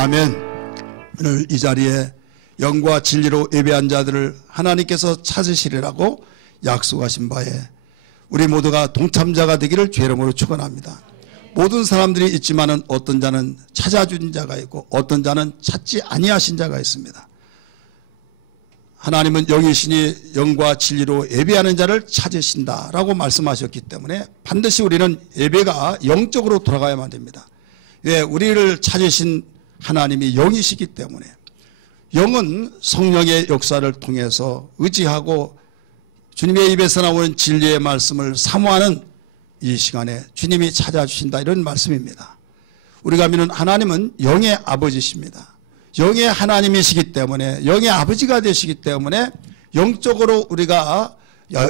아멘. 오늘 이 자리에 영과 진리로 예배한 자들을 하나님께서 찾으시리라고 약속하신 바에 우리 모두가 동참자가 되기를 주의 이름으로 축원합니다. 모든 사람들이 있지만은 어떤 자는 찾아준 자가 있고 어떤 자는 찾지 아니하신 자가 있습니다. 하나님은 영이시니 영과 진리로 예배하는 자를 찾으신다라고 말씀하셨기 때문에 반드시 우리는 예배가 영적으로 돌아가야만 됩니다. 왜? 우리를 찾으신 하나님이 영이시기 때문에. 영은 성령의 역사를 통해서 의지하고 주님의 입에서 나오는 진리의 말씀을 사모하는 이 시간에 주님이 찾아주신다, 이런 말씀입니다. 우리가 믿는 하나님은 영의 아버지십니다. 영의 하나님이시기 때문에, 영의 아버지가 되시기 때문에 영적으로 우리가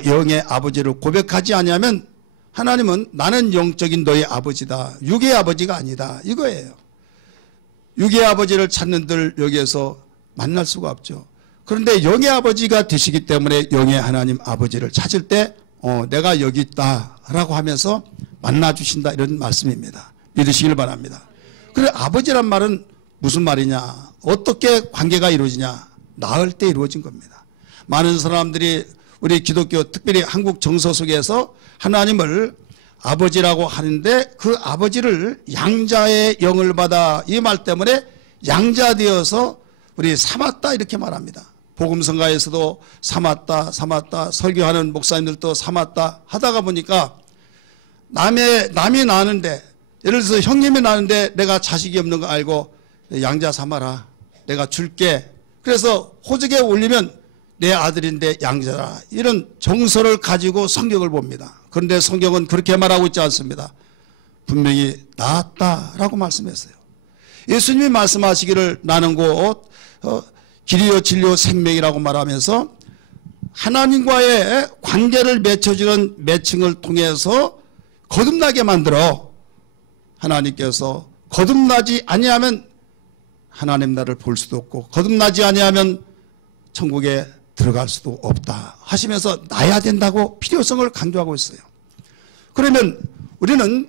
영의 아버지를 고백하지 않으면 하나님은 나는 영적인 너의 아버지다, 육의 아버지가 아니다, 이거예요. 육의 아버지를 찾는들 여기에서 만날 수가 없죠. 그런데 영의 아버지가 되시기 때문에 영의 하나님 아버지를 찾을 때 내가 여기 있다 라고 하면서 만나주신다, 이런 말씀입니다. 믿으시길 바랍니다. 그래, 아버지란 말은 무슨 말이냐, 어떻게 관계가 이루어지냐, 낳을 때 이루어진 겁니다. 많은 사람들이 우리 기독교, 특별히 한국 정서 속에서 하나님을 아버지라고 하는데 그 아버지를 양자의 영을 받아, 이 말 때문에 양자되어서 우리 삼았다 이렇게 말합니다. 복음성가에서도 삼았다 삼았다, 설교하는 목사님들도 삼았다 하다가 보니까 남이 나는데, 예를 들어서 형님이 나는데 내가 자식이 없는 거 알고 양자 삼아라, 내가 줄게, 그래서 호적에 올리면 내 아들인데 양자라, 이런 정서를 가지고 성경을 봅니다. 그런데 성경은 그렇게 말하고 있지 않습니다. 분명히 낳았다라고 말씀했어요. 예수님이 말씀하시기를 나는 곧 길이요 진리요 생명이라고 말하면서 하나님과의 관계를 맺혀주는 매칭을 통해서 거듭나게 만들어, 하나님께서 거듭나지 아니하면 하나님 나라를 볼 수도 없고 거듭나지 아니하면 천국에 들어갈 수도 없다 하시면서 나야 된다고 필요성을 강조하고 있어요. 그러면 우리는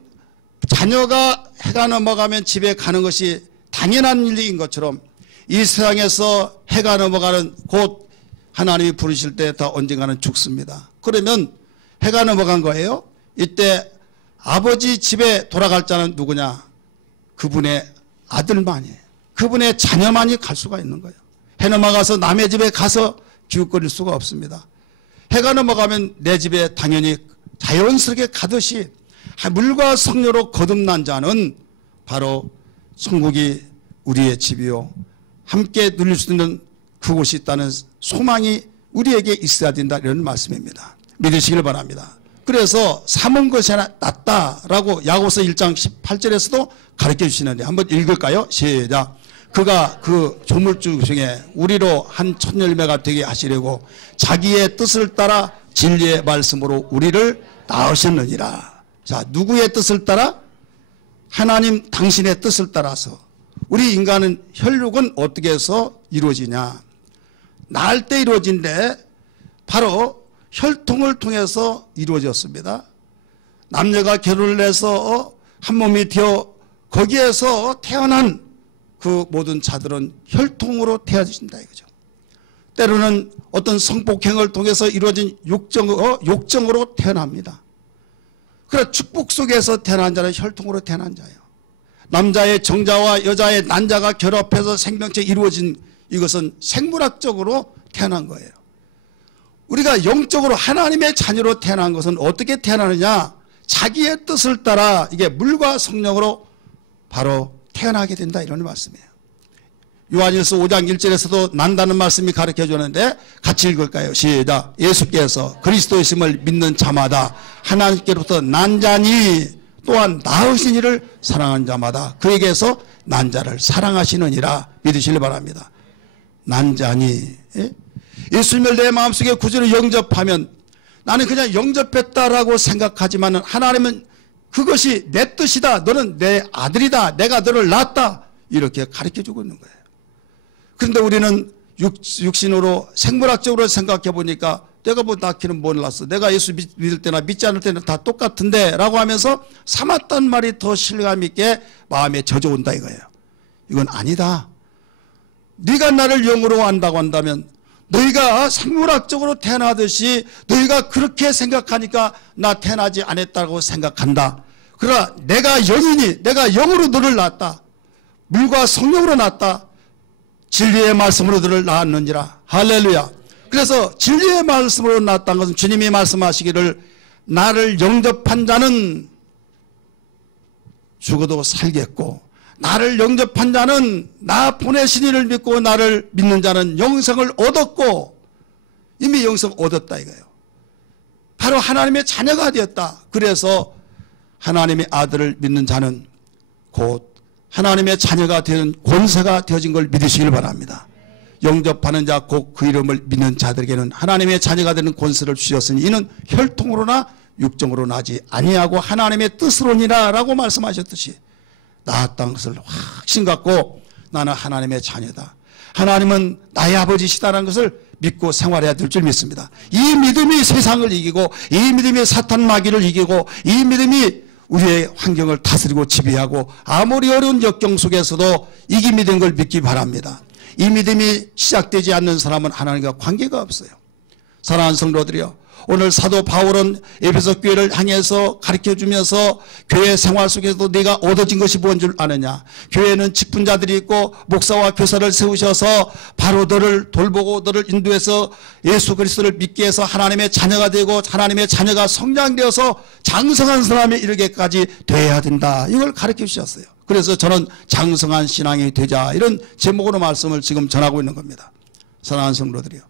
자녀가 해가 넘어가면 집에 가는 것이 당연한 일인 것처럼 이 세상에서 해가 넘어가는, 곧 하나님이 부르실 때 다 언젠가는 죽습니다. 그러면 해가 넘어간 거예요. 이때 아버지 집에 돌아갈 자는 누구냐? 그분의 아들만이, 그분의 자녀만이 갈 수가 있는 거예요. 해 넘어가서 남의 집에 가서 기웃거릴 수가 없습니다. 해가 넘어가면 내 집에 당연히 자연스럽게 가듯이 물과 성령으로 거듭난 자는 바로 천국이 우리의 집이요, 함께 누릴 수 있는 그곳이 있다는 소망이 우리에게 있어야 된다, 이런 말씀입니다. 믿으시길 바랍니다. 그래서 삼은 것이 하나 낫다라고 야고보서 1장 18절에서도 가르쳐 주시는데 한번 읽을까요? 시작. 그가 그 조물주 중에 우리로 한 첫 열매가 되게 하시려고 자기의 뜻을 따라 진리의 말씀으로 우리를 낳으셨느니라. 자, 누구의 뜻을 따라? 하나님 당신의 뜻을 따라서. 우리 인간은 혈육은 어떻게 해서 이루어지냐? 낳을 때 이루어진데 바로 혈통을 통해서 이루어졌습니다. 남녀가 결혼을 해서 한 몸이 되어 거기에서 태어난 그 모든 자들은 혈통으로 태어진다 이거죠. 때로는 어떤 성폭행을 통해서 이루어진 욕정으로 태어납니다. 그러나 축복 속에서 태어난 자는 혈통으로 태어난 자예요. 남자의 정자와 여자의 난자가 결합해서 생명체 이루어진, 이것은 생물학적으로 태어난 거예요. 우리가 영적으로 하나님의 자녀로 태어난 것은 어떻게 태어나느냐? 자기의 뜻을 따라 이게 물과 성령으로 바로 태어나게 된다, 이런 말씀이에요. 요한일서 5장 1절에서도 난다는 말씀이 가르쳐 주는데 같이 읽을까요? 시작. 예수께서 그리스도이심을 믿는 자마다 하나님께로부터 난 자니 또한 낳으신 이를 사랑하는 자마다 그에게서 난 자를 사랑하시느니라. 믿으시길 바랍니다. 난 자니, 예수님을 내 마음속에 구주로 영접하면 나는 그냥 영접했다라고 생각하지만 하나님은 그것이 내 뜻이다, 너는 내 아들이다, 내가 너를 낳았다, 이렇게 가르쳐주고 있는 거예요. 그런데 우리는 육신으로 생물학적으로 생각해 보니까 내가 뭐 낳기는 몰랐어, 내가 예수 믿을 때나 믿지 않을 때는 다 똑같은데 라고 하면서 삼았단 말이 더 신뢰감 있게 마음에 젖어온다 이거예요. 이건 아니다. 네가 나를 영으로 안다고 한다면 너희가 생물학적으로 태어나듯이 너희가 그렇게 생각하니까 나 태어나지 않았다고 생각한다. 그러나 내가 영이니 내가 영으로 너를 낳았다. 물과 성령으로 낳았다. 진리의 말씀으로 너를 낳았느니라. 할렐루야. 그래서 진리의 말씀으로 낳았다는 것은 주님이 말씀하시기를 나를 영접한 자는 죽어도 살겠고 나를 영접한 자는 나 보내신 이를 믿고 나를 믿는 자는 영생을 얻었고 이미 영생 얻었다 이거예요. 바로 하나님의 자녀가 되었다. 그래서 하나님의 아들을 믿는 자는 곧 하나님의 자녀가 되는 권세가 되어진 걸 믿으시길 바랍니다. 영접하는 자 곧 그 이름을 믿는 자들에게는 하나님의 자녀가 되는 권세를 주셨으니 이는 혈통으로나 육정으로 나지 아니하고 하나님의 뜻으로니라 라고 말씀하셨듯이 낳았다는 것을 확신 갖고 나는 하나님의 자녀다. 하나님은 나의 아버지시다라는 것을 믿고 생활해야 될 줄 믿습니다. 이 믿음이 세상을 이기고 이 믿음이 사탄 마귀를 이기고 이 믿음이 우리의 환경을 다스리고 지배하고 아무리 어려운 역경 속에서도 이김이 된 걸 믿기 바랍니다. 이 믿음이 시작되지 않는 사람은 하나님과 관계가 없어요. 사랑하는 성도들이여, 오늘 사도 바울은 에베소 교회를 향해서 가르쳐주면서 교회 생활 속에서도 네가 얻어진 것이 뭔 줄 아느냐. 교회는 직분자들이 있고 목사와 교사를 세우셔서 바로 너를 돌보고 너를 인도해서 예수 그리스도를 믿게 해서 하나님의 자녀가 되고 하나님의 자녀가 성장되어서 장성한 사람에 이르게까지 돼야 된다. 이걸 가르쳐 주셨어요. 그래서 저는 장성한 신앙이 되자 이런 제목으로 말씀을 지금 전하고 있는 겁니다. 사랑하는 성도들이요,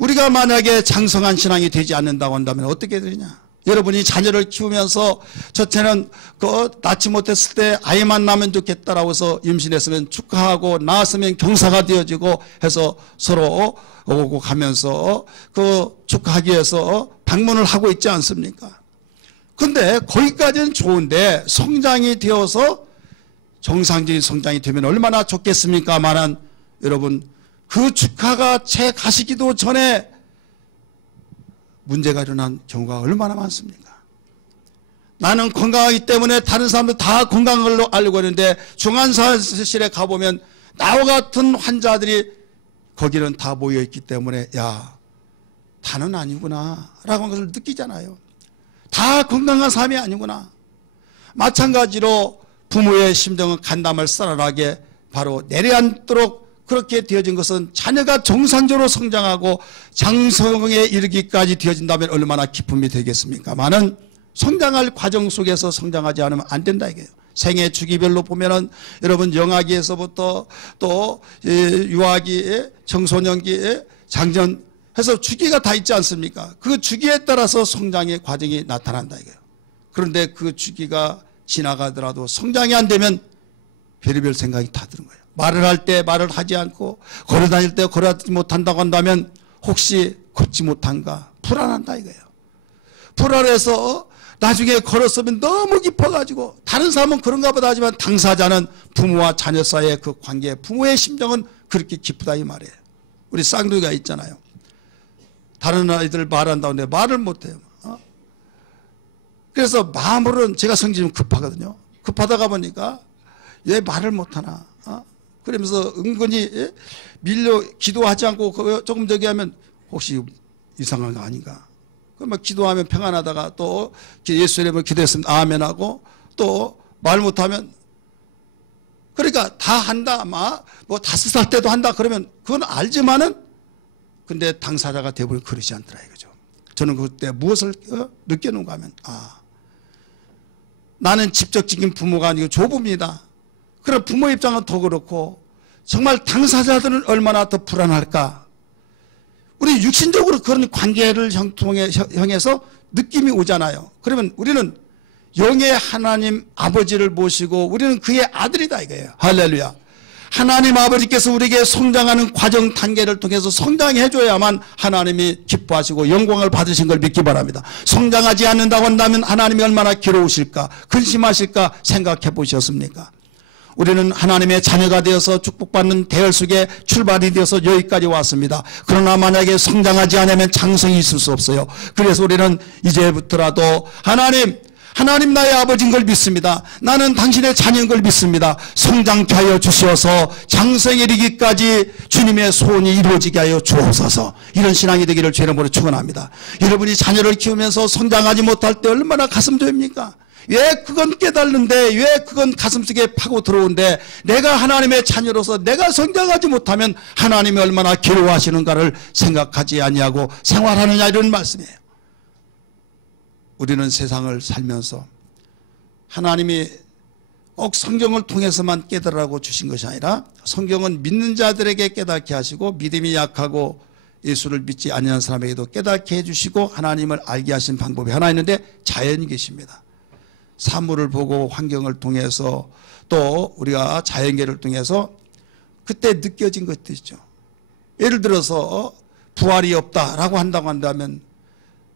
우리가 만약에 장성한 신앙이 되지 않는다고 한다면 어떻게 되냐. 여러분이 자녀를 키우면서 첫째는 낳지 못했을 때 아이만 낳으면 좋겠다라고 해서 임신했으면 축하하고 낳았으면 경사가 되어지고 해서 서로 오고 가면서 축하하기 위해서 방문을 하고 있지 않습니까? 근데 거기까지는 좋은데 성장이 되어서 정상적인 성장이 되면 얼마나 좋겠습니까마는 여러분, 그 축하가 채 가시기도 전에 문제가 일어난 경우가 얼마나 많습니까? 나는 건강하기 때문에 다른 사람들 다 건강한 걸로 알고 있는데 중환자실에 가보면 나와 같은 환자들이 거기는 다 모여있기 때문에 야, 다는 아니구나 라고 하는 것을 느끼잖아요. 다 건강한 삶이 아니구나. 마찬가지로 부모의 심정은 간담을 쌀쌀하게 바로 내려앉도록 그렇게 되어진 것은 자녀가 정상적으로 성장하고 장성에 이르기까지 되어진다면 얼마나 기쁨이 되겠습니까? 많은 성장할 과정 속에서 성장하지 않으면 안 된다 이게요. 생애 주기별로 보면은 여러분 영아기에서부터 또 유아기, 청소년기, 장전 해서 주기가 다 있지 않습니까? 그 주기에 따라서 성장의 과정이 나타난다 이거예요. 그런데 그 주기가 지나가더라도 성장이 안 되면 별의별 생각이 다 드는 거예요. 말을 할 때 말을 하지 않고 걸어다닐 때 걸어다니지 못한다고 한다면 혹시 걷지 못한가 불안한다 이거예요. 불안해서 나중에 걸었으면 너무 깊어가지고 다른 사람은 그런가 보다 하지만 당사자는 부모와 자녀 사이의 그 관계, 부모의 심정은 그렇게 기쁘다 이 말이에요. 우리 쌍둥이가 있잖아요. 다른 아이들 말한다고 하는데 말을 못해요. 그래서 마음으로는 제가 성질이 좀 급하거든요. 급하다가 보니까 왜 말을 못하나. 그러면서 은근히 밀려 기도하지 않고 조금 저기 하면 혹시 이상한 거 아닌가. 그럼 기도하면 평안하다가 또 예수 이름으로 기도했으면 아멘 하고 또 말 못하면 그러니까 다 한다. 뭐 5살 때도 한다. 그러면 그건 알지만은 근데 당사자가 대부분 그러지 않더라 이거죠. 저는 그때 무엇을 느꼈는가 하면 나는 직접적인 부모가 아니고 조부입니다. 그럼 부모 입장은 더 그렇고 정말 당사자들은 얼마나 더 불안할까. 우리 육신적으로 그런 관계를 형해서 느낌이 오잖아요. 그러면 우리는 영의 하나님 아버지를 모시고 우리는 그의 아들이다 이거예요. 할렐루야. 하나님 아버지께서 우리에게 성장하는 과정 단계를 통해서 성장해 줘야만 하나님이 기뻐하시고 영광을 받으신 걸 믿기 바랍니다. 성장하지 않는다고 한다면 하나님이 얼마나 괴로우실까 근심하실까 생각해 보셨습니까? 우리는 하나님의 자녀가 되어서 축복받는 대열 속에 출발이 되어서 여기까지 왔습니다. 그러나 만약에 성장하지 않으면 장성이 있을 수 없어요. 그래서 우리는 이제부터라도 하나님 하나님 나의 아버지인 걸 믿습니다. 나는 당신의 자녀인 걸 믿습니다. 성장케 하여 주시어서 장성에 이르기까지 주님의 소원이 이루어지게 하여 주옵소서. 이런 신앙이 되기를 주의 이름으로 축원합니다. 여러분이 자녀를 키우면서 성장하지 못할 때 얼마나 가슴 조입니까? 왜 그건 깨달는데, 왜 그건 가슴속에 파고 들어오는데, 내가 하나님의 자녀로서 내가 성장하지 못하면 하나님이 얼마나 괴로워하시는가를 생각하지 아니하고 생활하느냐, 이런 말씀이에요. 우리는 세상을 살면서 하나님이 꼭 성경을 통해서만 깨달으라고 주신 것이 아니라 성경은 믿는 자들에게 깨닫게 하시고 믿음이 약하고 예수를 믿지 아니하는 사람에게도 깨닫게 해주시고 하나님을 알게 하신 방법이 하나 있는데 자연이 계십니다. 사물을 보고 환경을 통해서 또 우리가 자연계를 통해서 그때 느껴진 것도 있죠. 예를 들어서 부활이 없다라고 한다면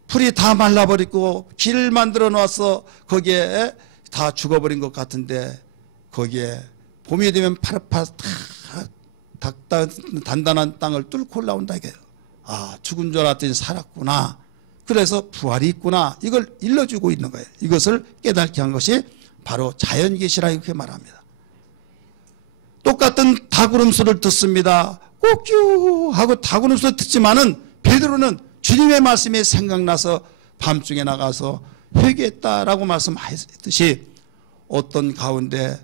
풀이 다 말라버리고 길을 만들어 놔서 거기에 다 죽어버린 것 같은데 거기에 봄이 되면 파릇파릇 단단한 땅을 뚫고 올라온다 이거예요. 아, 죽은 줄 알았더니 살았구나. 그래서 부활이 있구나. 이걸 일러주고 있는 거예요. 이것을 깨닫게 한 것이 바로 자연계시라 이렇게 말합니다. 똑같은 닭울음소리를 듣습니다. 꼬끼우 하고 닭울음소리 듣지만은 베드로는 주님의 말씀이 생각나서 밤중에 나가서 회개했다라고 말씀하셨듯이 어떤 가운데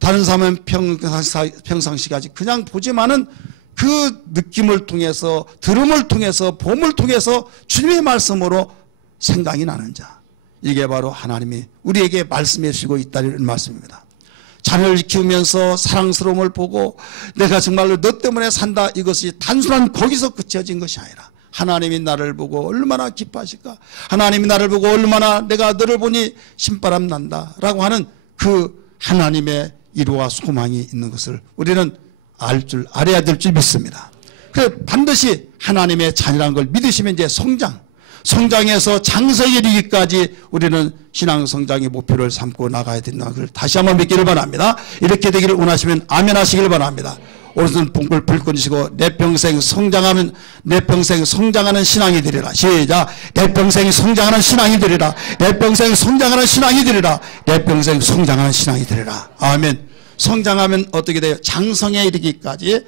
다른 사람은 평상시까지 그냥 보지만은 그 느낌을 통해서 들음을 통해서 봄을 통해서 주님의 말씀으로 생각이 나는 자, 이게 바로 하나님이 우리에게 말씀해 주시고 있다는 말씀입니다. 자녀를 키우면서 사랑스러움을 보고 내가 정말로 너 때문에 산다, 이것이 단순한 거기서 그쳐진 것이 아니라 하나님이 나를 보고 얼마나 기뻐하실까, 하나님이 나를 보고 얼마나 내가 너를 보니 신바람 난다 라고 하는 그 하나님의 이루와 소망이 있는 것을 우리는 알아야 될 줄 믿습니다. 그래서 반드시 하나님의 자녀라는 걸 믿으시면 이제 성장해서 장성에 이르기까지 우리는 신앙 성장의 목표를 삼고 나가야 된다는 걸 다시 한번 믿기를 바랍니다. 이렇게 되기를 원하시면 아멘 하시길 바랍니다. 오른손 뽕을 불끈지시고 내 평생 성장하는 신앙이 되리라. 시작. 내 평생 성장하는 신앙이 되리라. 내 평생 성장하는 신앙이 되리라. 내 평생 성장하는 신앙이 되리라. 아멘. 성장하면 어떻게 돼요? 장성에 이르기까지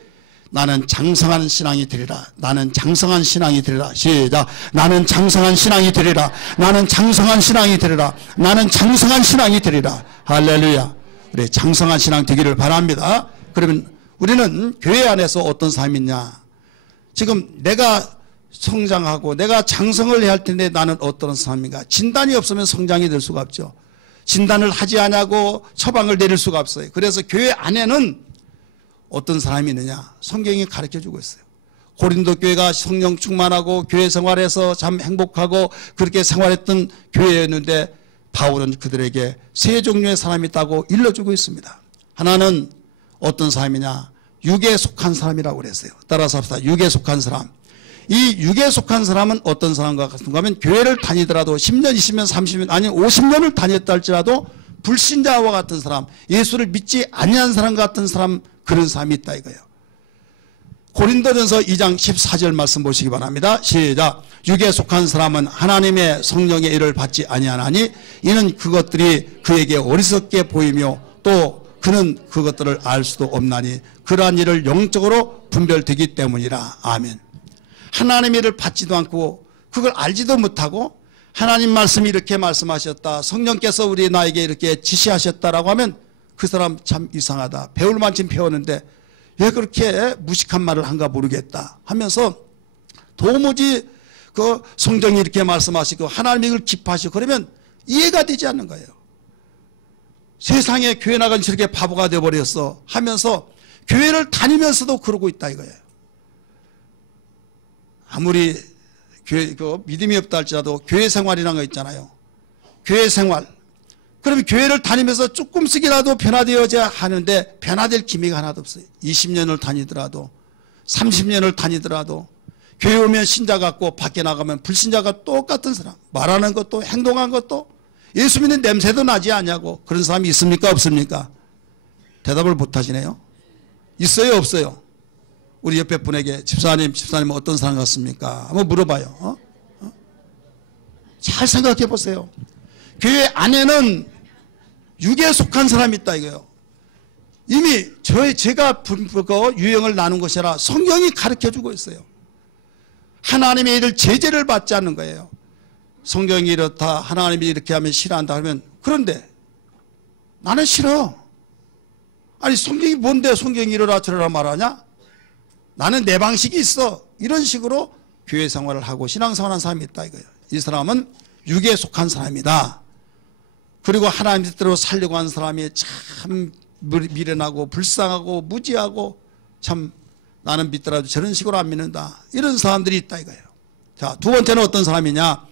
나는 장성한 신앙이 되리라. 나는 장성한 신앙이 되리라. 시작. 나는 장성한 신앙이 되리라. 나는 장성한 신앙이 되리라. 나는 장성한 신앙이 되리라. 할렐루야. 우리 장성한 신앙 되기를 바랍니다. 그러면 우리는 교회 안에서 어떤 삶이냐, 지금 내가 성장하고 내가 장성을 해야 할 텐데 나는 어떤 삶인가. 진단이 없으면 성장이 될 수가 없죠. 진단을 하지 않냐고 처방을 내릴 수가 없어요. 그래서 교회 안에는 어떤 사람이 있느냐, 성경이 가르쳐주고 있어요. 고린도 교회가 성령 충만하고 교회 생활에서 참 행복하고 그렇게 생활했던 교회였는데 바울은 그들에게 세 종류의 사람이 있다고 일러주고 있습니다. 하나는 어떤 사람이냐, 육에 속한 사람이라고 그랬어요. 따라서 합시다. 육에 속한 사람. 이 육에 속한 사람은 어떤 사람과 같은가 하면 교회를 다니더라도 10년, 20년, 30년 아니 50년을 다녔다 할지라도 불신자와 같은 사람, 예수를 믿지 아니한 사람 같은 사람, 그런 사람이 있다 이거예요. 고린도전서 2장 14절 말씀 보시기 바랍니다. 시작. 육에 속한 사람은 하나님의 성령의 일을 받지 아니하나니 이는 그것들이 그에게 어리석게 보이며 또 그는 그것들을 알 수도 없나니 그러한 일을 영적으로 분별되기 때문이라. 아멘. 하나님의 일을 받지도 않고 그걸 알지도 못하고 하나님 말씀이 이렇게 말씀하셨다, 성령께서 우리 나에게 이렇게 지시하셨다라고 하면 그 사람 참 이상하다, 배울 만큼 배웠는데 왜 그렇게 무식한 말을 한가 모르겠다 하면서 도무지 그 성경이 이렇게 말씀하시고 하나님이 이걸 기뻐하시고 그러면 이해가 되지 않는 거예요. 세상에 교회 나간 저렇게 바보가 되어버렸어 하면서 교회를 다니면서도 그러고 있다 이거예요. 아무리 교회, 믿음이 없다 할지라도 교회 생활이라는 거 있잖아요. 교회 생활. 그러면 교회를 다니면서 조금씩이라도 변화되어야 하는데 변화될 기미가 하나도 없어요. 20년을 다니더라도 30년을 다니더라도 교회 오면 신자 같고 밖에 나가면 불신자가 똑같은 사람, 말하는 것도 행동한 것도 예수 믿는 냄새도 나지 않냐고. 그런 사람이 있습니까 없습니까? 대답을 못하시네요. 있어요 없어요? 우리 옆에 분에게 집사님 어떤 사람 같습니까? 한번 물어봐요. 잘 생각해 보세요. 교회 안에는 육에 속한 사람이 있다 이거예요. 이미 제가 유형을 나눈 것이 아니라 성경이 가르쳐주고 있어요. 하나님의 일을 제재를 받지 않는 거예요. 성경이 이렇다, 하나님이 이렇게 하면 싫어한다 하면, 그런데 나는 싫어. 아니 성경이 뭔데 성경이 이러라 저러라 말하냐? 나는 내 방식이 있어. 이런 식으로 교회 생활을 하고 신앙생활하는 사람이 있다 이거예요. 이 사람은 육에 속한 사람이다. 그리고 하나님 뜻대로 살려고 하는 사람이 참 미련하고 불쌍하고 무지하고 참 나는 믿더라도 저런 식으로 안 믿는다. 이런 사람들이 있다 이거예요. 자, 두 번째는 어떤 사람이냐?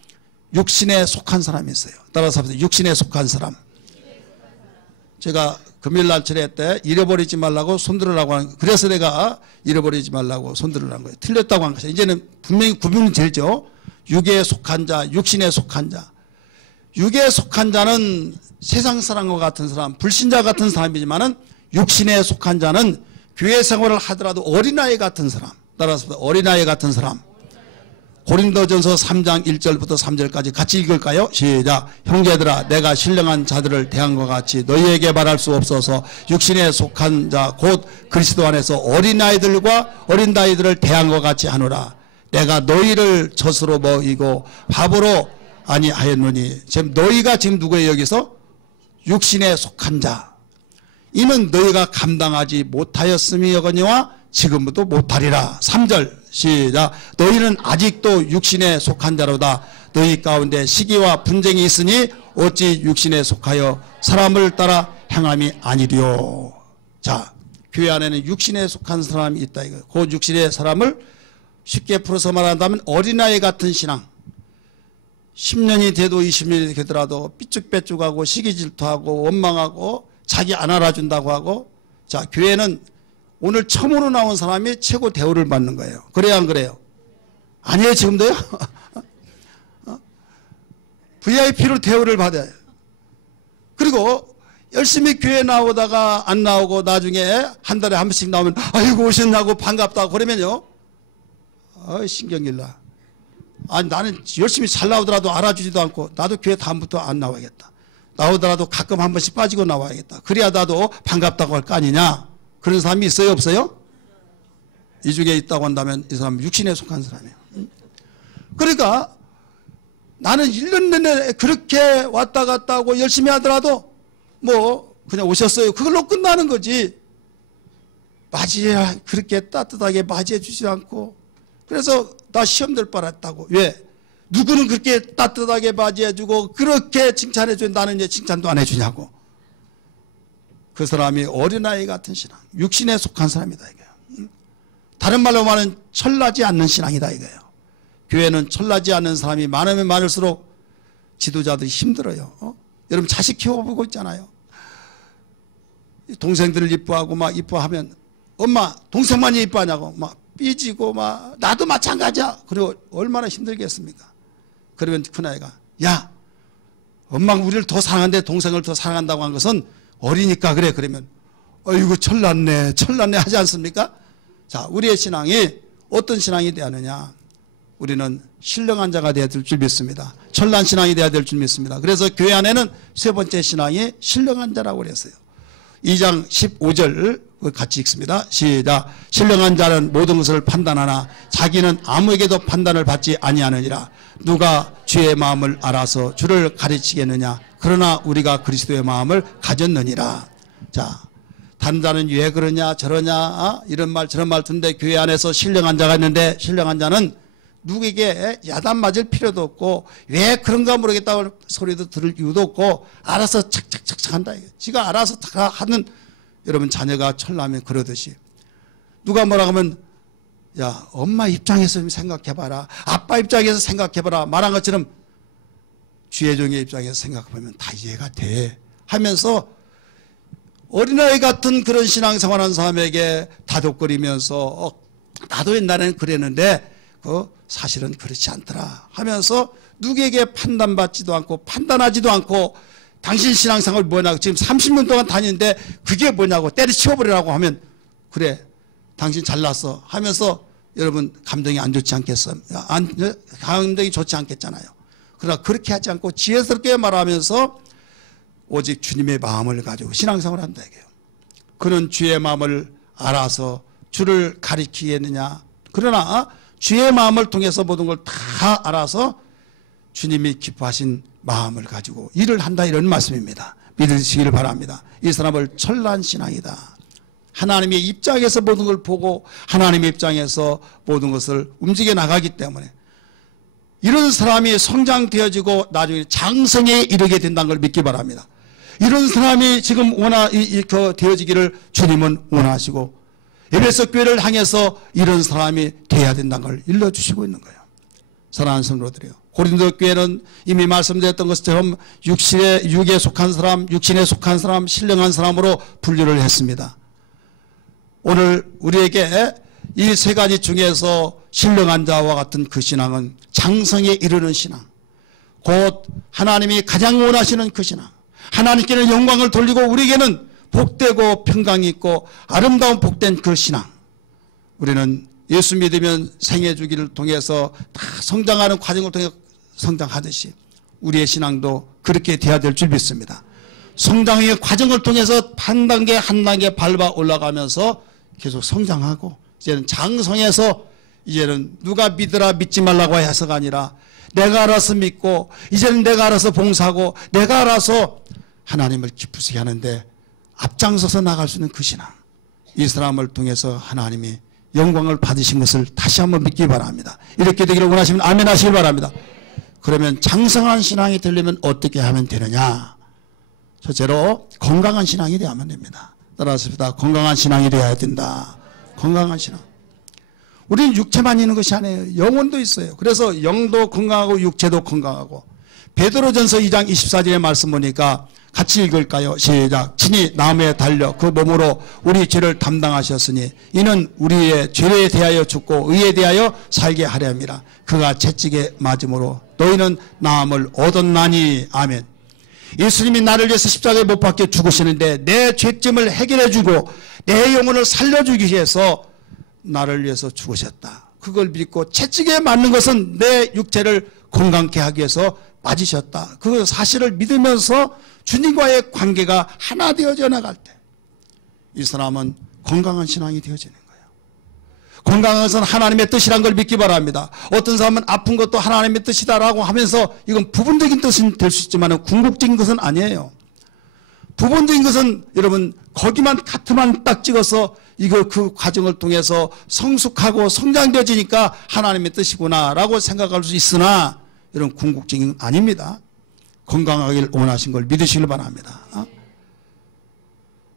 육신에 속한 사람이 있어요. 따라서 합시다. 육신에 속한 사람. 제가 금요일 날 철회 때 잃어버리지 말라고 손들으라고 하는, 그래서 내가 잃어버리지 말라고 손들으라는 거예요. 틀렸다고 한 것이에요. 이제는 분명히 구분이 되죠. 육에 속한 자, 육신에 속한 자. 육에 속한 자는 세상 사람과 같은 사람, 불신자 같은 사람이지만은 육신에 속한 자는 교회 생활을 하더라도 어린아이 같은 사람. 따라서 어린아이 같은 사람. 고린도전서 3장 1절부터 3절까지 같이 읽을까요? 시작. 형제들아, 내가 신령한 자들을 대한 것 같이 너희에게 말할 수 없어서 육신에 속한 자 곧 그리스도 안에서 어린아이들과 어린아이들을 대한 것 같이 하노라. 내가 너희를 젖으로 먹이고 밥으로 아니하였느니. 지금 너희가 지금 누구예요? 여기서 육신에 속한 자. 이는 너희가 감당하지 못하였음이거니와 지금부터 못하리라. 3절 시작. 너희는 아직도 육신에 속한 자로다. 너희 가운데 시기와 분쟁이 있으니 어찌 육신에 속하여 사람을 따라 행함이 아니리요. 자, 교회 안에는 육신에 속한 사람이 있다 이거. 그 육신의 사람을 쉽게 풀어서 말한다면 어린아이 같은 신앙. 10년이 돼도 20년이 되더라도 삐죽빼죽하고 시기질투하고 원망하고 자기 안 알아준다고 하고. 자, 교회는 오늘 처음으로 나온 사람이 최고 대우를 받는 거예요. 그래요 안 그래요? 아니에요 지금도요? VIP로 대우를 받아요. 그리고 열심히 교회 나오다가 안 나오고 나중에 한 달에 한 번씩 나오면 아이고 오셨나고 반갑다고 그러면요, 신경질나. 아니 나는 열심히 잘 나오더라도 알아주지도 않고 나도 교회 다음부터 안 나와야겠다. 나오더라도 가끔 한 번씩 빠지고 나와야겠다. 그래야 나도 반갑다고 할 거 아니냐. 그런 사람이 있어요 없어요? 이 중에 있다고 한다면 이 사람은 육신에 속한 사람이에요. 그러니까 나는 1년 내내 그렇게 왔다 갔다 하고 열심히 하더라도 뭐 그냥 오셨어요. 그걸로 끝나는 거지. 맞이해 그렇게 따뜻하게 맞이해 주지 않고. 그래서 나 시험 될 뻔했다고. 왜? 누구는 그렇게 따뜻하게 맞이해 주고 그렇게 칭찬해 주는데 나는 이제 칭찬도 안 해주냐고. 그 사람이 어린아이 같은 신앙, 육신에 속한 사람이다 이거예요. 다른 말로 말하면 철나지 않는 신앙이다 이거예요. 교회는 철나지 않는 사람이 많으면 많을수록 지도자들이 힘들어요. 여러분 자식 키워보고 있잖아요. 동생들을 이뻐하고 막 이뻐하면 엄마 동생만이 이뻐하냐고 막 삐지고 막 나도 마찬가지야. 그리고 얼마나 힘들겠습니까? 그러면 큰아이가 야 엄마가 우리를 더 사랑하는데 동생을 더 사랑한다고 한 것은 어리니까 그래. 그러면 어이구 철났네 하지 않습니까? 자, 우리의 신앙이 어떤 신앙이 되어야 하느냐. 우리는 신령한 자가 되어야 될 줄 믿습니다. 철난 신앙이 되어야 될 줄 믿습니다. 그래서 교회 안에는 세 번째 신앙이 신령한 자라고 그랬어요. 2장 15절 같이 읽습니다. 시작. 신령한 자는 모든 것을 판단하나 자기는 아무에게도 판단을 받지 아니하느니라. 누가 주의 마음을 알아서 주를 가르치겠느냐. 그러나 우리가 그리스도의 마음을 가졌느니라. 자, 다른 자는 왜 그러냐 저러냐 이런 말 저런 말 듣는데 교회 안에서 신령한 자가 있는데 신령한 자는 누구에게 야단 맞을 필요도 없고 왜 그런가 모르겠다고 소리도 들을 이유도 없고 알아서 착착착착 한다. 지가 알아서 다 하는. 여러분 자녀가 철나면 그러듯이 누가 뭐라 하면 야 엄마 입장에서 생각해봐라, 아빠 입장에서 생각해봐라 말한 것처럼 주의 종의 입장에서 생각해보면 다 이해가 돼 하면서 어린아이 같은 그런 신앙생활하는 사람에게 다독거리면서 나도 옛날에는 그랬는데 사실은 그렇지 않더라 하면서 누구에게 판단받지도 않고 판단하지도 않고 당신 신앙생활 뭐냐고 지금 30년 동안 다니는데 그게 뭐냐고 때려치워버리라고 하면 그래 당신 잘났어 하면서 여러분 감정이 안 좋지 않겠어요? 감정이 좋지 않겠잖아요. 그러나 그렇게 하지 않고 지혜스럽게 말하면서 오직 주님의 마음을 가지고 신앙생활을 한다 이게요. 그는 주의 마음을 알아서 주를 가리키겠느냐. 그러나 주의 마음을 통해서 모든 걸 다 알아서 주님이 기뻐하신 마음을 가지고 일을 한다 이런 말씀입니다. 믿으시기를 바랍니다. 이 사람을 철저한 신앙이다. 하나님의 입장에서 모든 걸 보고 하나님의 입장에서 모든 것을 움직여 나가기 때문에 이런 사람이 성장되어지고 나중에 장성에 이르게 된다는 걸 믿기 바랍니다. 이런 사람이 지금 되어지기를 주님은 원하시고 에베소 교회를 향해서 이런 사람이 되어야 된다는 걸 일러주시고 있는 거예요. 사랑하는 성도들이요. 고린도 교회는 이미 말씀드렸던 것처럼 육에 속한 사람, 육신에 속한 사람, 신령한 사람으로 분류를 했습니다. 오늘 우리에게 이 세 가지 중에서 신령한 자와 같은 그 신앙은 장성에 이르는 신앙, 곧 하나님이 가장 원하시는 그 신앙, 하나님께는 영광을 돌리고 우리에게는 복되고 평강이 있고 아름다운 복된 그 신앙. 우리는 예수 믿으면 생애 주기를 통해서 다 성장하는 과정을 통해 성장하듯이 우리의 신앙도 그렇게 돼야 될 줄 믿습니다. 성장의 과정을 통해서 한 단계 한 단계 밟아 올라가면서 계속 성장하고 이제는 장성해서 이제는 누가 믿으라 믿지 말라고 해서가 아니라 내가 알아서 믿고 이제는 내가 알아서 봉사하고 내가 알아서 하나님을 기쁘시게 하는데 앞장서서 나갈 수 있는 그 신앙. 이 사람을 통해서 하나님이 영광을 받으신 것을 다시 한번 믿기 바랍니다. 이렇게 되기를 원하시면 아멘 하시기 바랍니다. 그러면 장성한 신앙이 되려면 어떻게 하면 되느냐? 첫째로 건강한 신앙이 되어야만 됩니다. 따라하십시다. 건강한 신앙이 되어야 된다. 건강한 신앙. 우리는 육체만 있는 것이 아니에요. 영혼도 있어요. 그래서 영도 건강하고 육체도 건강하고. 베드로전서 2장 24절의 말씀 보니까 같이 읽을까요? 시작. 친히 나무에 달려 그 몸으로 우리 죄를 담당하셨으니 이는 우리의 죄에 대하여 죽고 의에 대하여 살게 하려 함이라. 그가 채찍에 맞음으로 너희는 나음을 얻었나니. 아멘. 예수님이 나를 위해서 십자가에 못 박혀 죽으시는데 내 죄점을 해결해 주고 내 영혼을 살려주기 위해서 나를 위해서 죽으셨다. 그걸 믿고 채찍에 맞는 것은 내 육체를 건강케 하기 위해서 맞으셨다. 그 사실을 믿으면서 주님과의 관계가 하나 되어져 나갈 때 이 사람은 건강한 신앙이 되어지는 거예요. 건강한 것은 하나님의 뜻이란 걸 믿기 바랍니다. 어떤 사람은 아픈 것도 하나님의 뜻이다라고 하면서 이건 부분적인 뜻은 될 수 있지만 궁극적인 것은 아니에요. 부분적인 것은 여러분 거기만 카트만 딱 찍어서 이거 그 과정을 통해서 성숙하고 성장되어지니까 하나님의 뜻이구나라고 생각할 수 있으나 이런 궁극적인 건 아닙니다. 건강하길 원하신 걸 믿으시길 바랍니다.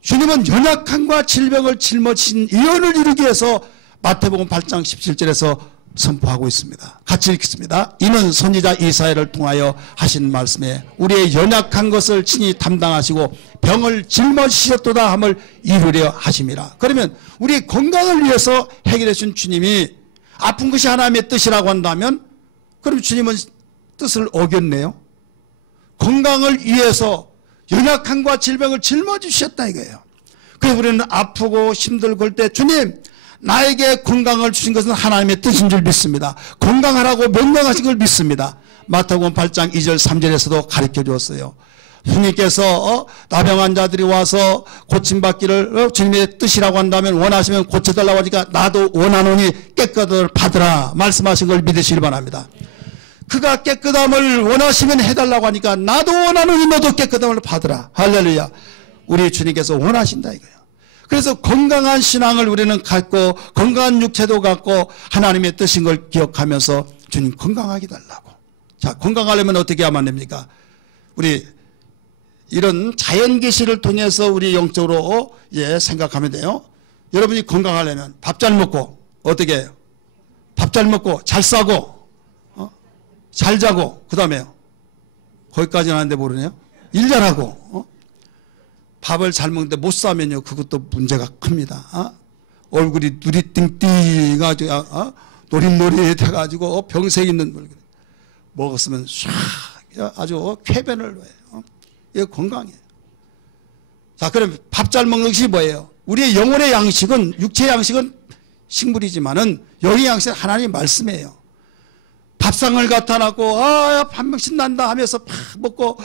주님은 연약함과 질병을 짊어진 예언을 이루기 위해서 마태복음 8장 17절에서 선포하고 있습니다. 같이 읽겠습니다. 이는 선지자 이사야를 통하여 하신 말씀에 우리의 연약한 것을 친히 담당하시고 병을 짊어지셨도다 함을 이루려 하심이라. 그러면 우리의 건강을 위해서 해결해 준 주님이 아픈 것이 하나님의 뜻이라고 한다면 그럼 주님은 뜻을 어겼네요. 건강을 위해서 연약함과 질병을 짊어지셨다 이거예요. 그래서 우리는 아프고 힘들고 할 때 주님 나에게 건강을 주신 것은 하나님의 뜻인 줄 믿습니다. 건강하라고 명령하신 걸 믿습니다. 마태복음 8장 2절 3절에서도 가르쳐 주었어요. 주님께서 나병 환자들이 와서 고침받기를 주님의 뜻이라고 한다면 원하시면 고쳐달라고 하니까 나도 원하노니 깨끗을 받으라 말씀하신 걸 믿으시길 바랍니다. 그가 깨끗함을 원하시면 해달라고 하니까 나도 원하노니 너도 깨끗함을 받으라. 할렐루야. 우리 주님께서 원하신다 이거예요. 그래서 건강한 신앙을 우리는 갖고 건강한 육체도 갖고 하나님의 뜻인 걸 기억하면서 주님 건강하게 달라고. 자, 건강하려면 어떻게 하면 됩니까? 우리 이런 자연 계시를 통해서 우리 영적으로 생각하면 돼요. 여러분이 건강하려면 밥 잘 먹고 어떻게 해요? 밥 잘 먹고 잘 싸고 잘 자고 그 다음에요. 거기까지는 하는데 모르네요. 일 잘하고 밥을 잘 먹는데 못 싸면요 그것도 문제가 큽니다. 얼굴이 눈이 띵띵해가지고 노릿노릿해가지고 병색 있는 물 먹었으면 샥 아주 쾌변을 해요. 이거 건강해요. 자, 그럼 밥 잘 먹는 것이 뭐예요? 우리의 영혼의 양식은 육체의 양식은 식물이지만은 영의 양식은 하나님의 말씀이에요. 밥상을 갖다 놨고 한 명씩 난다 하면서 팍 먹고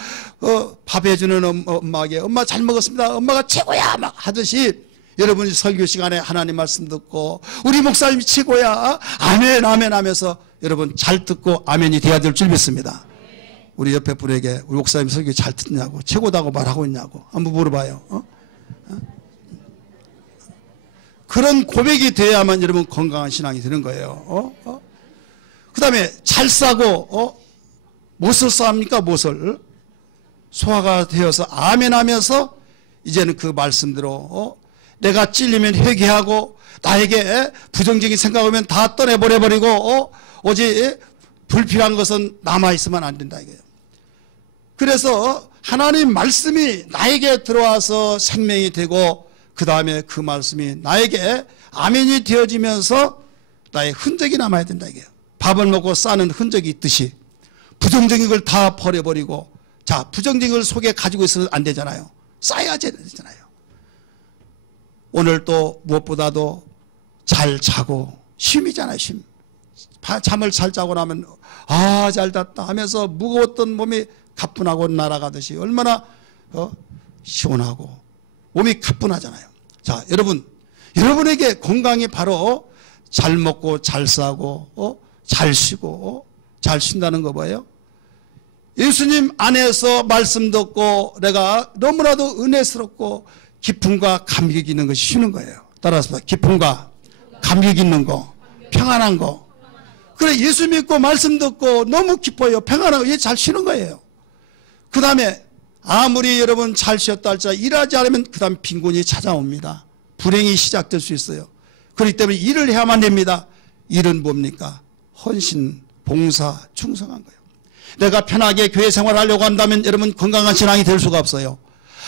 밥 해주는 엄마에게 엄마 잘 먹었습니다. 엄마가 최고야 막 하듯이 여러분이 설교 시간에 하나님 말씀 듣고 우리 목사님이 최고야 아멘 아멘 하면서 여러분 잘 듣고 아멘이 돼야 될 줄 믿습니다. 우리 옆에 분에게 우리 목사님 설교 잘 듣냐고 최고다고 말하고 있냐고 한번 물어봐요. 그런 고백이 돼야만 여러분 건강한 신앙이 되는 거예요. 그 다음에 잘 싸고 무엇을 싸합니까? 무엇을 소화가 되어서 아멘 하면서 이제는 그 말씀대로 내가 찔리면 회개하고 나에게 부정적인 생각 오면 다 떠내버려버리고 오직 불필요한 것은 남아있으면 안 된다 이거예요. 그래서 하나님 말씀이 나에게 들어와서 생명이 되고 그 다음에 그 말씀이 나에게 아멘이 되어지면서 나의 흔적이 남아야 된다 이거예요. 밥을 먹고 싸는 흔적이 있듯이 부정적인 걸 다 버려버리고 자 부정적인 걸 속에 가지고 있어도 안 되잖아요. 쌓여야 되잖아요. 오늘 또 무엇보다도 잘 자고 쉼이잖아요. 쉼. 잠을 잘 자고 나면 잘 잤다 하면서 무거웠던 몸이 가뿐하고 날아가듯이 얼마나 시원하고 몸이 가뿐하잖아요. 자 여러분 여러분에게 건강이 바로 잘 먹고 잘 싸고 잘 쉬고 잘 쉰다는 거 뭐예요? 예수님 안에서 말씀 듣고 내가 너무나도 은혜스럽고 기쁨과 감격이 있는 것이 쉬는 거예요. 따라서 기쁨과 감격이 있는 거, 평안한 거. 그래 예수 믿고 말씀 듣고 너무 기뻐요. 평안하고 이게 잘 쉬는 거예요. 그 다음에 아무리 여러분 잘 쉬었다 할지라도 일하지 않으면 그 다음 빈곤이 찾아옵니다. 불행이 시작될 수 있어요. 그렇기 때문에 일을 해야만 됩니다. 일은 뭡니까? 헌신, 봉사, 충성한 거예요. 내가 편하게 교회 생활하려고 한다면 여러분 건강한 신앙이 될 수가 없어요.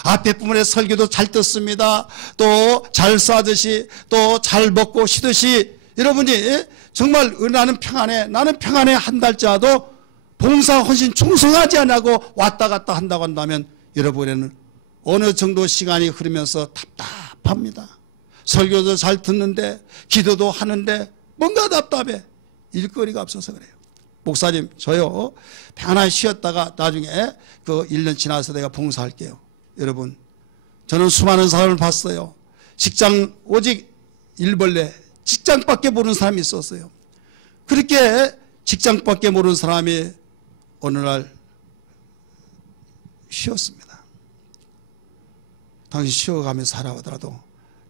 앞에 부분에 설교도 잘 듣습니다. 또 잘 싸듯이 또 잘 먹고 쉬듯이 여러분이 정말 나는 평안해 한 달째라도 봉사 헌신 충성하지 않고 왔다 갔다 한다고 한다면 여러분에는 어느 정도 시간이 흐르면서 답답합니다. 설교도 잘 듣는데 기도도 하는데 뭔가 답답해. 일거리가 없어서 그래요. 목사님 저요 편안히 쉬었다가 나중에 그 1년 지나서 내가 봉사할게요. 여러분 저는 수많은 사람을 봤어요. 직장 오직 일벌레 직장밖에 모르는 사람이 있었어요. 그렇게 직장밖에 모르는 사람이 어느 날 쉬었습니다. 당신 쉬어가면서 살아가더라도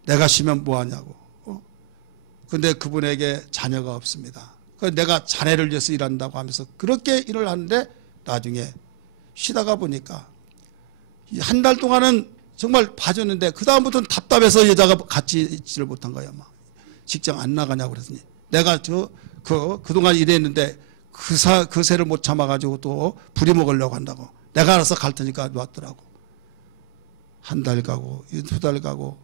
내가 쉬면 뭐하냐고. 근데 그분에게 자녀가 없습니다. 그래서 내가 자네를 위해서 일한다고 하면서 그렇게 일을 하는데 나중에 쉬다가 보니까 한 달 동안은 정말 봐줬는데 그 다음부터는 답답해서 여자가 같이 있지를 못한 거예요. 막 직장 안 나가냐고 그랬더니 내가 그동안 일했는데 그 새를 못 참아가지고 또 부리 먹으려고 한다고 내가 알아서 갈 테니까 놨더라고. 한 달 가고 2달 가고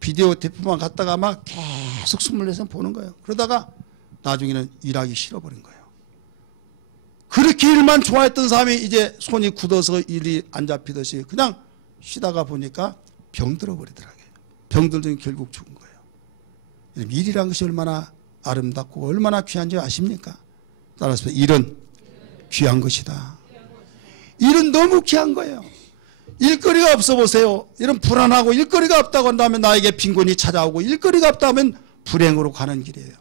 비디오 테이프만 갖다가 막 계속 24시간 보는 거예요. 그러다가 나중에는 일하기 싫어버린 거예요. 그렇게 일만 좋아했던 사람이 이제 손이 굳어서 일이 안 잡히듯이 그냥 쉬다가 보니까 병들어 버리더라고요. 병들더니 결국 죽은 거예요. 일이란 것이 얼마나 아름답고 얼마나 귀한지 아십니까? 따라서 일은 귀한 것이다. 일은 너무 귀한 거예요. 일거리가 없어 보세요. 이런 불안하고 일거리가 없다고 한다면 나에게 빈곤이 찾아오고 일거리가 없다면 불행으로 가는 길이에요.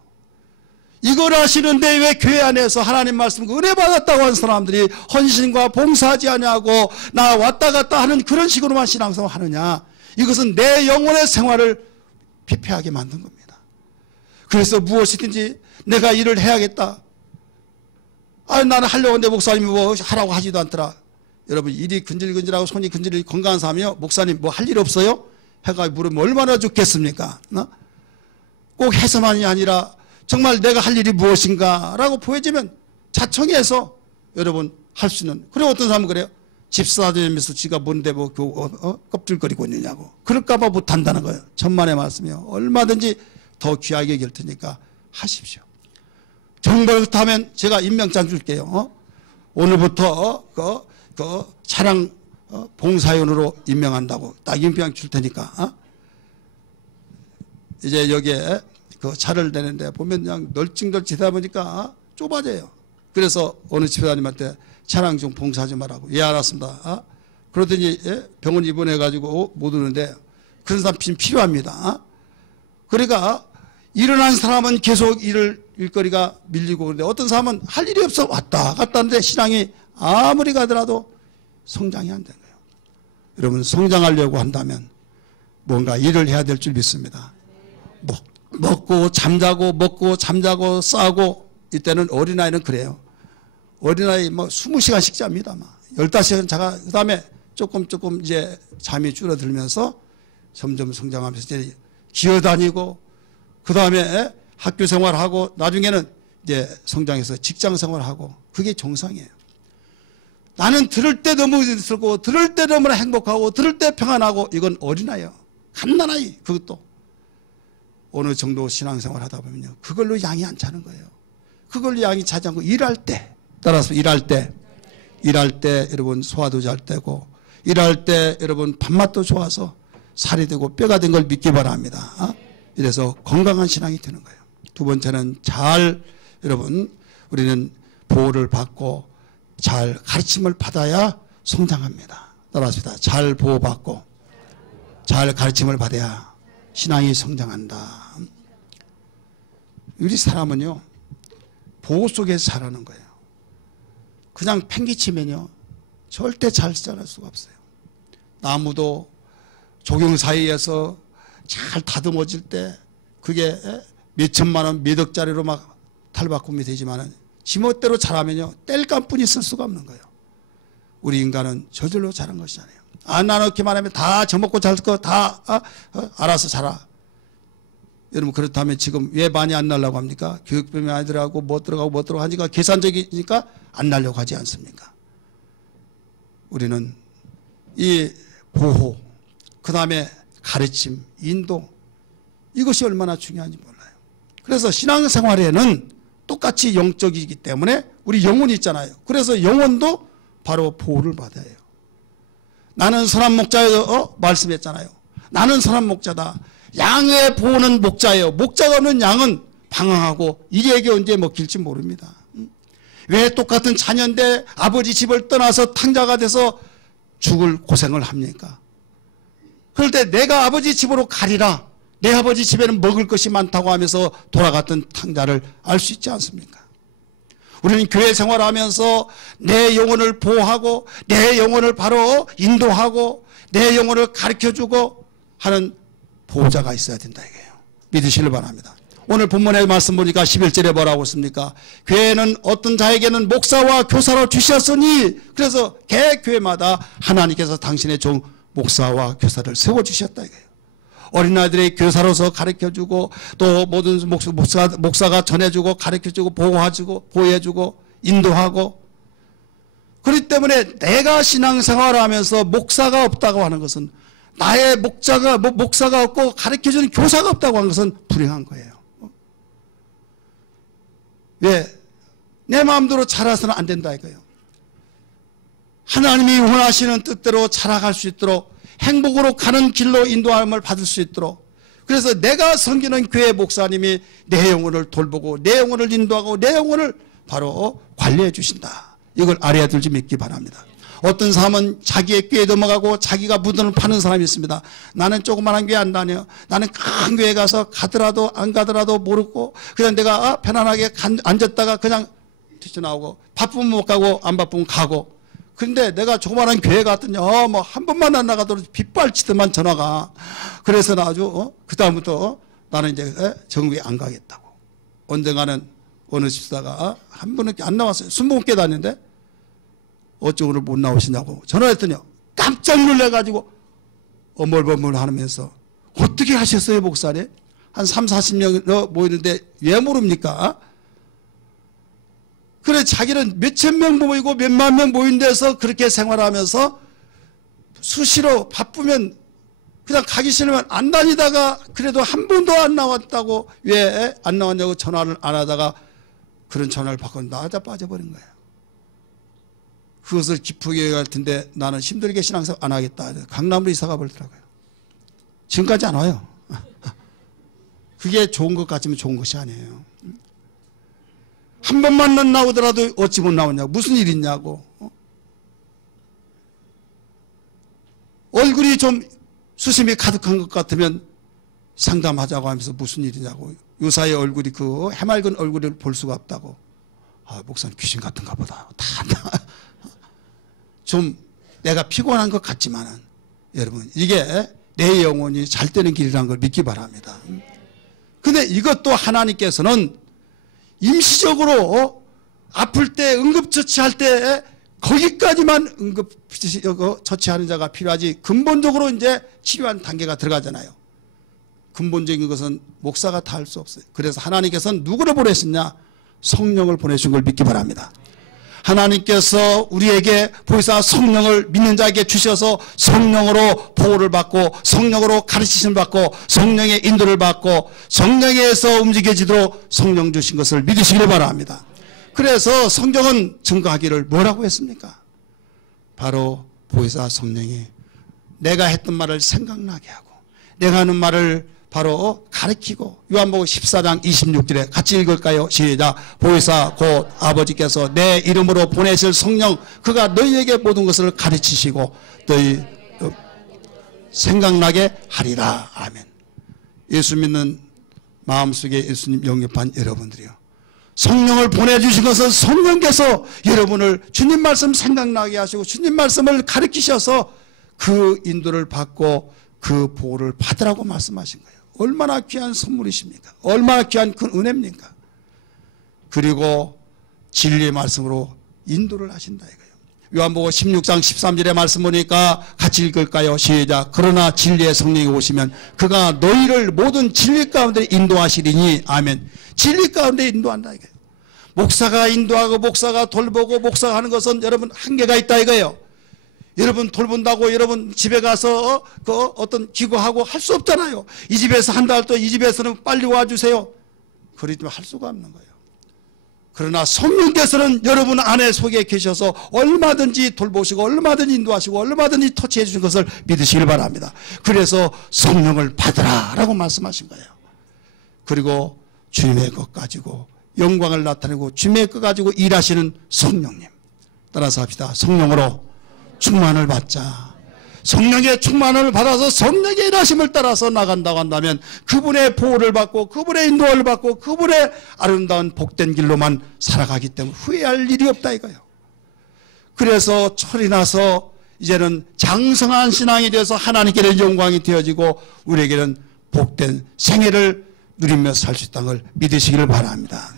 이걸 아시는데 왜 교회 안에서 하나님 말씀 은혜 받았다고 하는 사람들이 헌신과 봉사하지 않냐고 나 왔다 갔다 하는 그런 식으로만 신앙생활 하느냐. 이것은 내 영혼의 생활을 피폐하게 만든 겁니다. 그래서 무엇이든지 내가 일을 해야겠다. 나는 하려고 하는데 목사님이 뭐 하라고 하지도 않더라. 여러분 일이 근질근질하고 손이 근질근질 건강한 사람이요. 목사님 뭐 할 일 없어요? 해가 물으면 얼마나 좋겠습니까? 꼭 해서만이 아니라 정말 내가 할 일이 무엇인가 라고 보여지면 자청해서 여러분 할 수 있는. 그리고 어떤 사람은 그래요. 집사되면서 지가 뭔데 뭐 껍질거리고 있느냐고. 그럴까 봐 못한다는 거예요. 천만의 말씀이요. 얼마든지 더 귀하게 여길 테니까 하십시오. 정말 그렇다면 제가 임명장 줄게요. 오늘부터 그 차량 봉사위원으로 임명한다고 딱 임명 줄 테니까. 이제 여기에 그 차를 대는데 보면 그냥 널찍널찍하다 보니까 좁아져요. 그래서 어느 집사님한테 차량 좀 봉사 좀 하라고. 예, 알았습니다. 그러더니 병원 입원해가지고 못 오는데 그런 사람 필요합니다. 그러니까 일어난 사람은 계속 일거리가 밀리고 그런데 어떤 사람은 할 일이 없어 왔다 갔다 하는데 신앙이 아무리 가더라도 성장이 안 되는 거예요. 여러분 성장하려고 한다면 뭔가 일을 해야 될 줄 믿습니다. 먹고 잠자고 싸고 이때는 어린아이는 그래요. 어린아이 20시간씩 잡니다. 15시간 자가 그 다음에 조금 이제 잠이 줄어들면서 점점 성장하면서 이제 기어다니고 그 다음에 학교 생활하고 나중에는 이제 성장해서 직장 생활하고 그게 정상이에요. 나는 들을 때 너무 슬프고 들을 때 너무나 행복하고 들을 때 평안하고 이건 어린아이예요. 갓난아이. 그것도 어느 정도 신앙생활 하다 보면요 그걸로 양이 안 차는 거예요. 그걸로 양이 차지 않고 일할 때 따라서 일할 때 여러분 소화도 잘 되고 일할 때 여러분 밥맛도 좋아서 살이 되고 뼈가 된 걸 믿기 바랍니다. 이래서 건강한 신앙이 되는 거예요. 두 번째는 여러분 우리는 보호를 받고 잘 가르침을 받아야 성장합니다. 따라합시다. 잘 보호받고 잘 가르침을 받아야 신앙이 성장한다. 우리 사람은요 보호 속에서 자라는 거예요. 그냥 팽개치면요 절대 잘 자랄 수가 없어요. 나무도 조경 사이에서 잘 다듬어질 때 그게 몇 천만 원, 몇 억짜리로 막 탈바꿈이 되지만은 지멋대로 자라면요 뗄감뿐이 쓸 수가 없는 거예요. 우리 인간은 저절로 자란 것이잖아요. 안 나놓기만 하면 다 젖먹고 잘 거 다 알아서 자라. 여러분 그렇다면 지금 왜 많이 안 날라고 합니까? 교육비면 아이들하고 못 들어가고 하니까 계산적이니까 안 날려고 하지 않습니까? 우리는 이 보호, 그 다음에 가르침, 인도 이것이 얼마나 중요한지 몰라요. 그래서 신앙생활에는 똑같이 영적이기 때문에 우리 영혼이 있잖아요. 그래서 영혼도 바로 보호를 받아야 해요. 나는 선한 목자예요. 말씀했잖아요. 나는 선한 목자다. 양의 보호는 목자예요. 목자가 없는 양은 방황하고 이에게 언제 먹힐지 모릅니다. 왜 똑같은 자녀인데 아버지 집을 떠나서 탕자가 돼서 죽을 고생을 합니까? 그럴 때 내가 아버지 집으로 가리라. 내 아버지 집에는 먹을 것이 많다고 하면서 돌아갔던 탕자를 알 수 있지 않습니까? 우리는 교회 생활하면서 내 영혼을 보호하고 내 영혼을 바로 인도하고 내 영혼을 가르쳐주고 하는 보호자가 있어야 된다 이거예요. 믿으시길 바랍니다. 오늘 본문의 말씀 보니까 11절에 뭐라고 씁니까? 교회는 어떤 자에게는 목사와 교사로 주셨으니 그래서 개 교회마다 하나님께서 당신의 종 목사와 교사를 세워주셨다 이거예요. 어린아이들의 교사로서 가르쳐주고 또 모든 목사가 전해주고 가르쳐주고 보호해주고 인도하고 그렇기 때문에 내가 신앙생활을 하면서 목사가 없다고 하는 것은 나의 목사가 없고 가르쳐주는 교사가 없다고 하는 것은 불행한 거예요. 왜? 내 마음대로 자라서는 안 된다 이거예요. 하나님이 원하시는 뜻대로 자라갈 수 있도록 행복으로 가는 길로 인도함을 받을 수 있도록 그래서 내가 섬기는 교회 목사님이 내 영혼을 돌보고 내 영혼을 인도하고 내 영혼을 바로 관리해 주신다. 이걸 알아야 될지 믿기 바랍니다. 어떤 사람은 자기의 교회에 넘어가고 자기가 무덤을 파는 사람이 있습니다. 나는 조그마한 교회 안 다녀. 나는 큰 교회 가서 가더라도 안 가더라도 모르고 그냥 내가 편안하게 앉았다가 그냥 튀쳐나오고 바쁘면 못 가고 안 바쁘면 가고 그런데 내가 조그마한 교회 갔더니 뭐 한 번만 안 나가도록 빗발치더만 전화가 그래서 나 아주 그다음부터 나는 이제 전국에 안 가겠다고. 언젠가는 어느 집사가 한 번은 안 나왔어요. 20개 다녔는데 어쩌고 오늘 못 나오시냐고 전화했더니 깜짝 놀라가지고 어물버물 하면서 어떻게 하셨어요 목사님? 한 3, 40명 모이는데 왜 모릅니까? 그래 자기는 몇천 명 모이고 몇만 명 모인 데서 그렇게 생활하면서 수시로 바쁘면 그냥 가기 싫으면 안 다니다가 그래도 한 번도 안 나왔다고 왜 안 나왔냐고 전화를 안 하다가 그런 전화를 받고 나자 빠져버린 거예요. 그것을 기쁘게 할 텐데 나는 힘들게 신앙생활 안 하겠다. 강남으로 이사가 버리더라고요. 지금까지 안 와요. 그게 좋은 것 같지만 좋은 것이 아니에요. 한 번만 나오더라도 어찌 못 나오냐고. 무슨 일 있냐고. 얼굴이 좀 수심이 가득한 것 같으면 상담하자고 하면서 무슨 일이냐고. 요사의 얼굴이 그 해맑은 얼굴을 볼 수가 없다고. 아, 목사님 귀신 같은가 보다. 좀 내가 피곤한 것 같지만은 여러분 이게 내 영혼이 잘 되는 길이라는 걸 믿기 바랍니다. 근데 이것도 하나님께서는 임시적으로 아플 때 응급처치할 때 거기까지만 응급처치하는 자가 필요하지 근본적으로 이제 치료한 단계가 들어가잖아요. 근본적인 것은 목사가 다 할 수 없어요. 그래서 하나님께서는 누구를 보내셨냐? 성령을 보내신 걸 믿기 바랍니다. 하나님께서 우리에게 보혜사 성령을 믿는 자에게 주셔서 성령으로 보호를 받고 성령으로 가르치심을 받고 성령의 인도를 받고 성령에서 움직여지도록 성령 주신 것을 믿으시길 바랍니다. 그래서 성경은 증거하기를 뭐라고 했습니까? 바로 보혜사 성령이 내가 했던 말을 생각나게 하고 내가 하는 말을 바로 가르치고 요한복음 14장 26절에 같이 읽을까요? 시작. 보혜사 곧 아버지께서 내 이름으로 보내실 성령 그가 너희에게 모든 것을 가르치시고 너희 생각나게 하리라. 아멘. 예수 믿는 마음속에 예수님 영접한 여러분들이요. 성령을 보내주신 것은 성령께서 여러분을 주님 말씀 생각나게 하시고 주님 말씀을 가르치셔서 그 인도를 받고 그 보호를 받으라고 말씀하신 거예요. 얼마나 귀한 선물이십니까? 얼마나 귀한 큰 은혜입니까? 그리고 진리의 말씀으로 인도를 하신다 이거예요. 요한복음 16장 13절의 말씀 보니까 같이 읽을까요? 시작. 그러나 진리의 성령이 오시면 그가 너희를 모든 진리 가운데 인도하시리니. 아멘. 진리 가운데 인도한다 이거예요. 목사가 인도하고 목사가 돌보고 목사가 하는 것은 여러분 한계가 있다 이거예요. 여러분 돌본다고 여러분 집에 가서 그 어떤 기구하고 할 수 없잖아요. 이 집에서 한다 할 때 이 집에서는 빨리 와주세요. 그러지만 할 수가 없는 거예요. 그러나 성령께서는 여러분 안에 속에 계셔서 얼마든지 돌보시고 얼마든지 인도하시고 얼마든지 터치해 주신 것을 믿으시길 바랍니다. 그래서 성령을 받으라 라고 말씀하신 거예요. 그리고 주님의 것 가지고 영광을 나타내고 주님의 것 가지고 일하시는 성령님 따라서 합시다. 성령으로 충만을 받자. 성령의 충만을 받아서 성령의 일하심을 따라서 나간다고 한다면 그분의 보호를 받고 그분의 인도를 받고 그분의 아름다운 복된 길로만 살아가기 때문에 후회할 일이 없다 이거예요. 그래서 철이 나서 이제는 장성한 신앙이 되어서 하나님께는 영광이 되어지고 우리에게는 복된 생애를 누리며 살 수 있다는 걸 믿으시기를 바랍니다.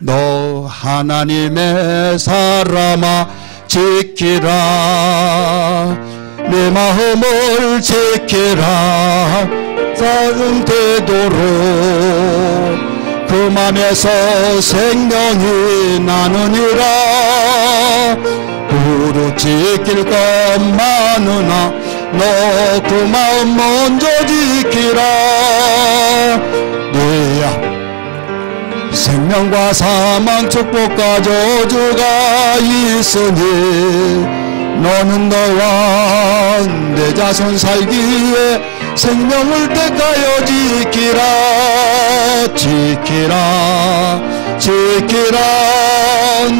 너 하나님의 사람아 지키라 내 마음을 지키라 작은 되도록 그 맘에서 생명이 나느니라 무릇 지킬 것 많으나 너 그 마음 먼저 지키라 너야 생명과 사망 축복과 저주가 있으니 너는 너와 내 자손 살기에 생명을 택하여 지키라 지키라 지키라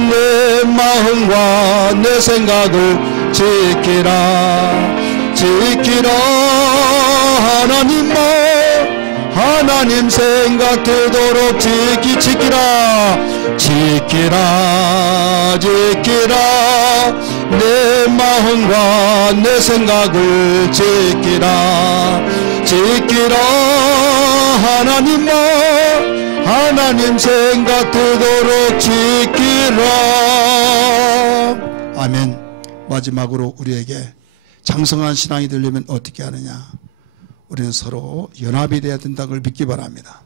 내 마음과 내 생각을 지키라 지키라 하나님 생각되도록 지키라 지키라 지키라 내 마음과 내 생각을 지키라 지키라 하나님 생각되도록 지키라. 아멘. 마지막으로 우리에게 장성한 신앙이 되려면 어떻게 하느냐? 우리는 서로 연합이 되어야 된다는 걸 믿기 바랍니다.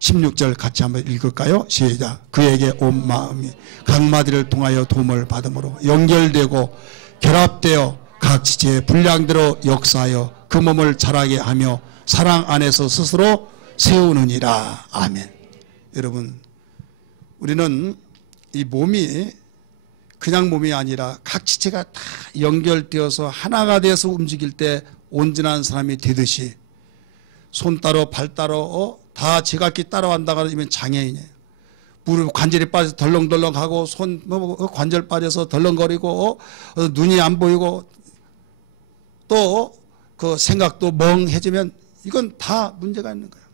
16절 같이 한번 읽을까요? 시작. 그에게 온 마음이 각마디를 통하여 도움을 받음으로 연결되고 결합되어 각 지체의 분량대로 역사하여 그 몸을 자라게 하며 사랑 안에서 스스로 세우느니라. 아멘. 여러분, 우리는 이 몸이 그냥 몸이 아니라 각 지체가 다 연결되어서 하나가 되어서 움직일 때 온전한 사람이 되듯이 손 따로 발 따로 다 제각기 따라간다고 하면 장애인이에요. 무릎 관절이 빠져서 덜렁덜렁하고 손 관절 빠져서 덜렁거리고 눈이 안 보이고 또 그 생각도 멍해지면 이건 다 문제가 있는 거예요.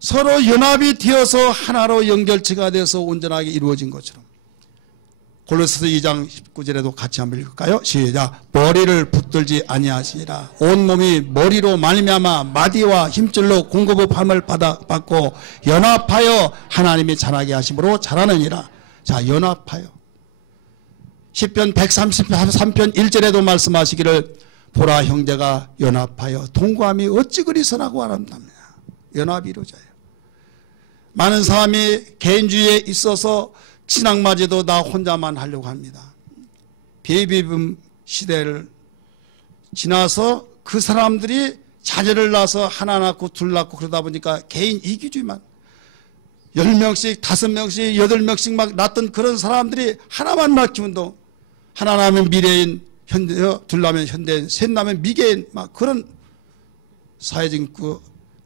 서로 연합이 되어서 하나로 연결체가 돼서 온전하게 이루어진 것처럼. 골로새서 2장 19절에도 같이 한번 읽을까요? 시작. 머리를 붙들지 아니하시니라. 온몸이 머리로 말미암아 마디와 힘줄로 공급함을 받고 연합하여 하나님이 자라게 하심으로 자라느니라. 자, 연합하여. 시편 133편 1절에도 말씀하시기를 보라 형제가 연합하여 동거함이 어찌 그리 선하고 아름답냐. 연합이 이루어져요. 많은 사람이 개인주의에 있어서 신앙마저도 나 혼자만 하려고 합니다. 베이비붐 시대를 지나서 그 사람들이 자녀를 낳아서 하나 낳고 둘 낳고 그러다 보니까 개인 이기주의만 10명씩 5명씩 8명씩 막 낳던 그런 사람들이 하나만 낳기운도 하나 낳으면 미래인 현대, 둘 낳으면 현대인, 셋 낳으면 미개인 막 그런 사회적인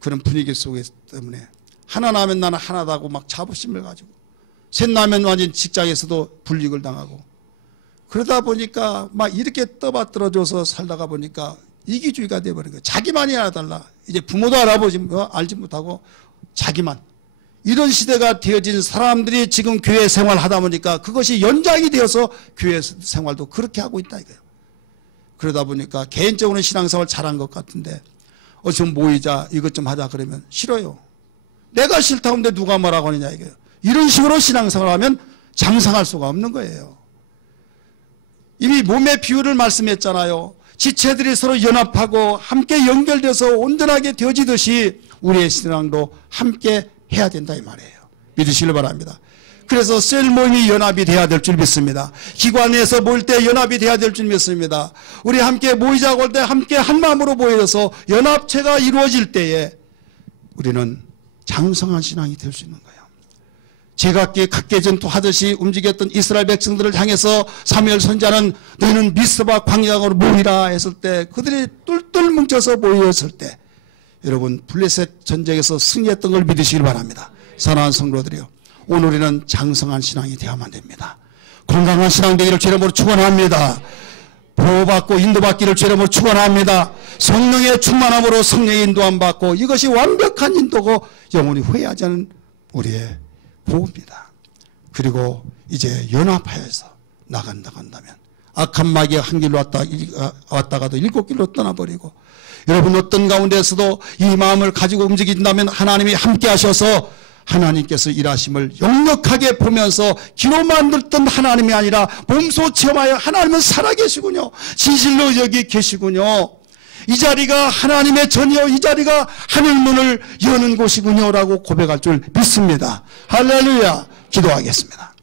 그런 분위기 속에 때문에 하나 낳으면 나는 하나다고 막 자부심을 가지고 셋 낳으면 완전 직장에서도 불이익을 당하고 그러다 보니까 막 이렇게 떠받들어줘서 살다가 보니까 이기주의가 돼버린 거예요. 자기만이 알아달라. 이제 부모도 알지 못하고 자기만. 이런 시대가 되어진 사람들이 지금 교회 생활하다 보니까 그것이 연장이 되어서 교회 생활도 그렇게 하고 있다 이거예요. 그러다 보니까 개인적으로는 신앙생활 잘한 것 같은데 좀 모이자 이것 좀 하자 그러면 싫어요. 내가 싫다고 하는데 누가 뭐라고 하느냐 이거예요. 이런 식으로 신앙생활을 하면 장성할 수가 없는 거예요. 이미 몸의 비유를 말씀했잖아요. 지체들이 서로 연합하고 함께 연결돼서 온전하게 되어지듯이 우리의 신앙도 함께 해야 된다 이 말이에요. 믿으시길 바랍니다. 그래서 셀 모임이 연합이 돼야 될 줄 믿습니다. 기관에서 모일 때 연합이 돼야 될 줄 믿습니다. 우리 함께 모이자고 할 때 함께 한 마음으로 모여서 연합체가 이루어질 때에 우리는 장성한 신앙이 될 수 있는 거예요. 제각기 각계 전투하듯이 움직였던 이스라엘 백성들을 향해서 사무엘 선지자는 너희는 미스바 광야로 모이라 했을 때 그들이 똘똘 뭉쳐서 모였을 때 여러분 블레셋 전쟁에서 승리했던 걸 믿으시길 바랍니다. 사랑하는 성도들이요. 오늘 우리는 장성한 신앙이 되어야만 됩니다. 건강한 신앙 되기를 주의 이름으로 축원합니다. 보호받고 인도받기를 주의 이름으로 축원합니다. 성령의 충만함으로 성령의 인도함 받고 이것이 완벽한 인도고 영원히 후회하지 않은 우리의 보호입니다. 그리고 이제 연합하여서 나간다면 악한 마귀가 한 길로 왔다가도 7길로 떠나버리고 여러분 어떤 가운데서도 이 마음을 가지고 움직인다면 하나님이 함께 하셔서 하나님께서 일하심을 역력하게 보면서 귀로만 듣던 하나님이 아니라 몸소 체험하여 하나님은 살아계시군요. 진실로 여기 계시군요. 이 자리가 하나님의 전이요 이 자리가 하늘문을 여는 곳이군요 라고 고백할 줄 믿습니다. 할렐루야. 기도하겠습니다.